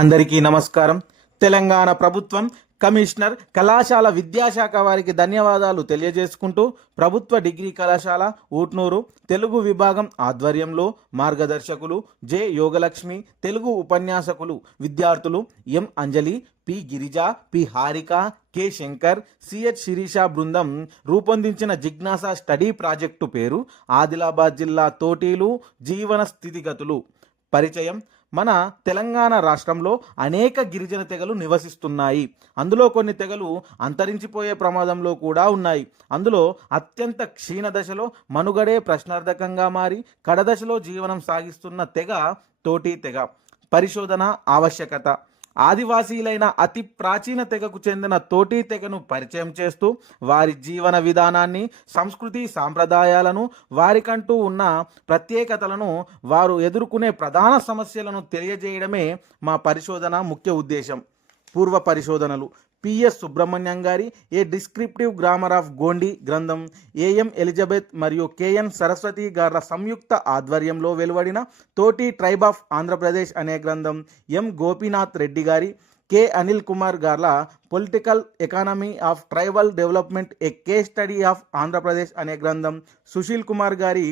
అందరికీ నమస్కారం. తెలంగాణ ప్రభుత్వం కమిషనర్ కళాశాల విద్యాశాఖ వారికి ధన్యవాదాలు తెలియజేసుకుంటూ ప్రభుత్వ డిగ్రీ కళాశాల ఊట్నూరు తెలుగు విభాగం ఆధ్వర్యంలో మార్గదర్శకులు జె యోగలక్ష్మి, తెలుగు ఉపన్యాసకులు విద్యార్థులు M Anjali, P Girija, P Harika, K Shankar, CH Sirisha బృందం రూపొందించిన జిజ్ఞాస స్టడీ ప్రాజెక్టు పేరు ఆదిలాబాద్ జిల్లా తోటీలు జీవన స్థితిగతులు. పరిచయం. మన తెలంగాణ రాష్ట్రంలో అనేక గిరిజన తెగలు నివసిస్తున్నాయి. అందులో కొన్ని తెగలు అంతరించిపోయే ప్రమాదంలో కూడా ఉన్నాయి. అందులో అత్యంత క్షీణ దశలో మనుగడే ప్రశ్నార్థకంగా మారి కడదశలో జీవనం సాగిస్తున్న తెగ తోటి తెగ. పరిశోధన ఆవశ్యకత. ఆదివాసీలైన అతి ప్రాచీన తెగకు చెందిన తోటి తెగను పరిచయం చేస్తూ వారి జీవన విధానాన్ని, సంస్కృతి సాంప్రదాయాలను, వారికంటూ ఉన్న ప్రత్యేకతలను, వారు ఎదుర్కొనే ప్రధాన సమస్యలను తెలియజేయడమే మా పరిశోధన ముఖ్య ఉద్దేశం. పూర్వ పరిశోధనలు. పిఎస్ సుబ్రహ్మణ్యం గారి ఏ డిస్క్రిప్టివ్ గ్రామర్ ఆఫ్ గోండి గ్రంథం, ఏఎం ఎలిజబెత్ మరియు కేఎన్ సరస్వతి గార్ల సంయుక్త ఆధ్వర్యంలో వెలువడిన తోటి ట్రైబ్ ఆఫ్ ఆంధ్రప్రదేశ్ అనే గ్రంథం, ఎం గోపీనాథ్ రెడ్డి గారి, కె అనిల్ కుమార్ గార్ల political economy of tribal development a case study of Andhra Pradesh అనే గ్రంథం, సుశీల్ కుమార్ గారి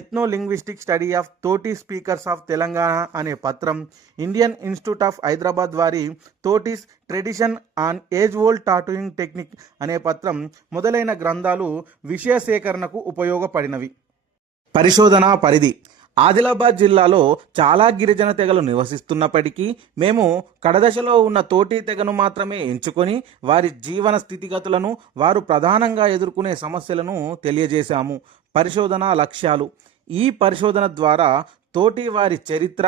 ethno linguistic study of Thoti speakers of Telangana అనే పత్రం, ఇండియన్ ఇన్స్టిట్యూట్ ఆఫ్ హైదరాబాద్ వారి Thotis tradition on age old tattooing technique అనే పత్రం మొదలైన గ్రంథాలు విషయ సేకరణకు ఉపయోగపడినవి. పరిశోధన పరిధి. ఆదిలాబాద్ జిల్లాలో చాలా గిరిజన తెగలు నివసిస్తున్నప్పటికీ మేము కడదశలో ఉన్న తోటి తెగను మాత్రమే ఎంచుకొని వారి జీవన స్థితిగతులను, వారు ప్రధానంగా ఎదుర్కొనే సమస్యలను తెలియజేశాము. పరిశోధన లక్ష్యాలు. ఈ పరిశోధన ద్వారా తోటి వారి చరిత్ర,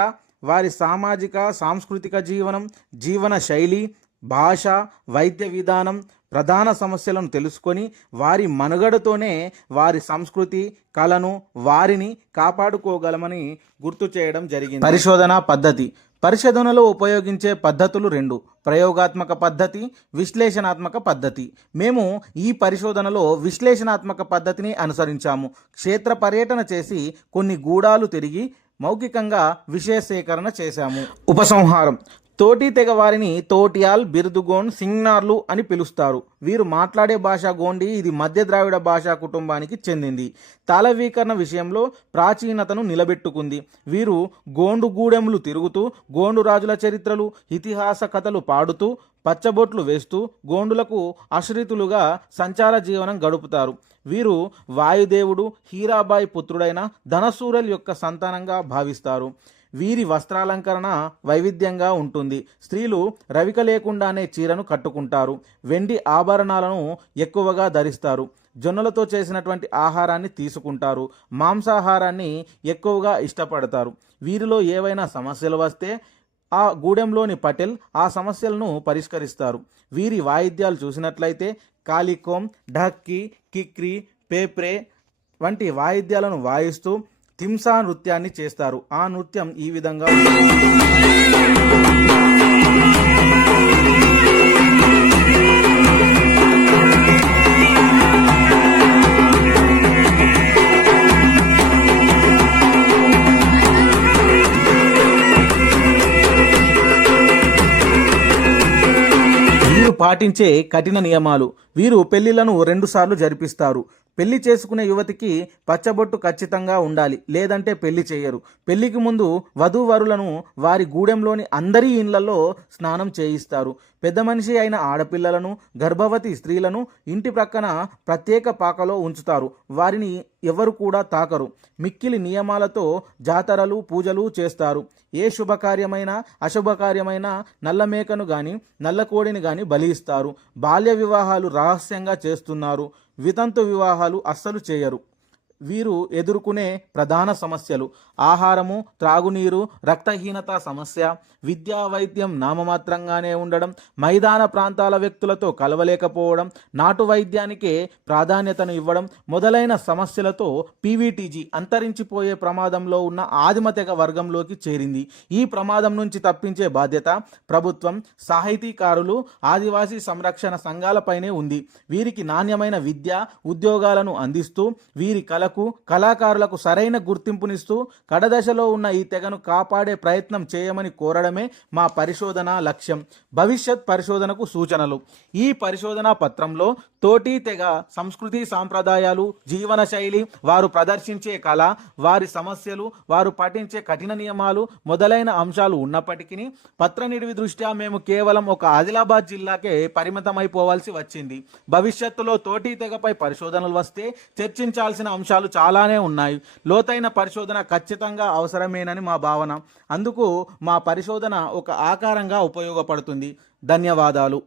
వారి సామాజిక సాంస్కృతిక జీవనం, జీవన శైలి, భాష, వైద్య విధానం, ప్రధాన సమస్యలను తెలుసుకొని వారి మనుగడతోనే వారి సంస్కృతి, కళను, వారిని కాపాడుకోగలమని గుర్తు చేయడం జరిగింది. పరిశోధన పద్ధతి. పరిశోధనలో ఉపయోగించే పద్ధతులు రెండు: ప్రయోగాత్మక పద్ధతి, విశ్లేషణాత్మక పద్ధతి. మేము ఈ పరిశోధనలో విశ్లేషణాత్మక పద్ధతిని అనుసరించాము. క్షేత్ర పర్యటన చేసి కొన్ని గూడాలు తిరిగి మౌఖికంగా విషయ సేకరణ చేశాము. ఉపసంహారం. తోటి తెగ వారిని తోటియాల్, బిరుదుగోన్, సింగ్నార్లు అని పిలుస్తారు. వీరు మాట్లాడే భాష గోండి. ఇది మధ్య ద్రావిడ భాషా కుటుంబానికి చెందింది. తాళవీకరణ విషయంలో ప్రాచీనతను నిలబెట్టుకుంది. వీరు గోండు గూడెములు తిరుగుతూ, గోండు రాజుల చరిత్రలు, ఇతిహాస కథలు పాడుతూ, పచ్చబొట్లు వేస్తూ గోండులకు ఆశ్రితులుగా సంచార జీవనం గడుపుతారు. వీరు వాయుదేవుడు హీరాబాయి పుత్రుడైన ధనసూరల్ యొక్క సంతానంగా భావిస్తారు. వీరి వస్త్రాలంకరణ వైవిధ్యంగా ఉంటుంది. స్త్రీలు రవిక లేకుండానే చీరను కట్టుకుంటారు. వెండి ఆభరణాలను ఎక్కువగా ధరిస్తారు. జొన్నలతో చేసినటువంటి ఆహారాన్ని తీసుకుంటారు. మాంసాహారాన్ని ఎక్కువగా ఇష్టపడతారు. వీరిలో ఏవైనా సమస్యలు వస్తే ఆ గూడెంలోని పటేల్ ఆ సమస్యలను పరిష్కరిస్తారు. వీరి వాయిద్యాలు చూసినట్లయితే కాలికోమ్, ఢక్కి, కిక్రి, పేప్రే వంటి వాయిద్యాలను వాయిస్తూ తింసా నృత్యాన్ని చేస్తారు. ఆ నృత్యం ఈ విధంగా వీరు పాటించే కఠిన నియమాలు. వీరు పెళ్లిళ్లను 2 సార్లు జరిపిస్తారు. పెళ్లి చేసుకునే యువతికి పచ్చబొట్టు ఖచ్చితంగా ఉండాలి, లేదంటే పెళ్లి చేయరు. పెళ్లికి ముందు వధూవరులను వారి గూడెంలోని అందరి ఇళ్లలో స్నానం చేయిస్తారు. పెద్ద మనిషి అయిన ఆడపిల్లలను, గర్భవతి స్త్రీలను ఇంటి ప్రక్కన ప్రత్యేక పాకలో ఉంచుతారు. వారిని ఎవరు కూడా తాకరు. మిక్కిలి నియమాలతో జాతరలు, పూజలు చేస్తారు. ఏ శుభకార్యమైనా అశుభకార్యమైనా నల్ల మేకను కానీ నల్ల కోడిని కానీ బలి ఇస్తారు. బాల్య వివాహాలు రహస్యంగా చేస్తున్నారు. వితంతు వివాహాలు అస్సలు చేయరు. వీరు ఎదుర్కొనే ప్రధాన సమస్యలు: ఆహారము, త్రాగునీరు, రక్తహీనత సమస్య, విద్యా వైద్యం నామమాత్రంగానే ఉండడం, మైదాన ప్రాంతాల వ్యక్తులతో కలవలేకపోవడం, నాటు వైద్యానికే ప్రాధాన్యతను ఇవ్వడం మొదలైన సమస్యలతో పీవీటీజీ అంతరించిపోయే ప్రమాదంలో ఉన్న ఆదిమ తెగ వర్గంలోకి చేరింది. ఈ ప్రమాదం నుంచి తప్పించే బాధ్యత ప్రభుత్వం, సాహితీకారులు, ఆదివాసీ సంరక్షణ సంఘాలపైనే ఉంది. వీరికి నాణ్యమైన విద్య, ఉద్యోగాలను అందిస్తూ వీరి కళ కళకు కళాకారులకు సరైన గుర్తింపునిస్తూ కడదశలో ఉన్న ఈ తెగను కాపాడే ప్రయత్నం చేయమని కోరడమే మా పరిశోధన లక్ష్యం. భవిష్యత్ పరిశోధనకు సూచనలు. ఈ పరిశోధనా పత్రంలో తోటి తెగ సంస్కృతి సాంప్రదాయాలు, జీవన శైలి, వారు ప్రదర్శించే కళ, వారి సమస్యలు, వారు పాటించే కఠిన నియమాలు మొదలైన అంశాలు ఉన్నప్పటికీ పత్ర నిడివి దృష్ట్యా మేము కేవలం ఒక ఆదిలాబాద్ జిల్లాకే పరిమితమైపోవాల్సి వచ్చింది. భవిష్యత్తులో తోటి తెగపై పరిశోధనలు వస్తే చర్చించాల్సిన అంశాలు చాలానే ఉన్నాయి. లోతైన పరిశోధన ఖచ్చితంగా అవసరమేనని మా భావన. అందుకు మా పరిశోధన ఒక ఆకారంగా ఉపయోగపడుతుంది. ధన్యవాదాలు.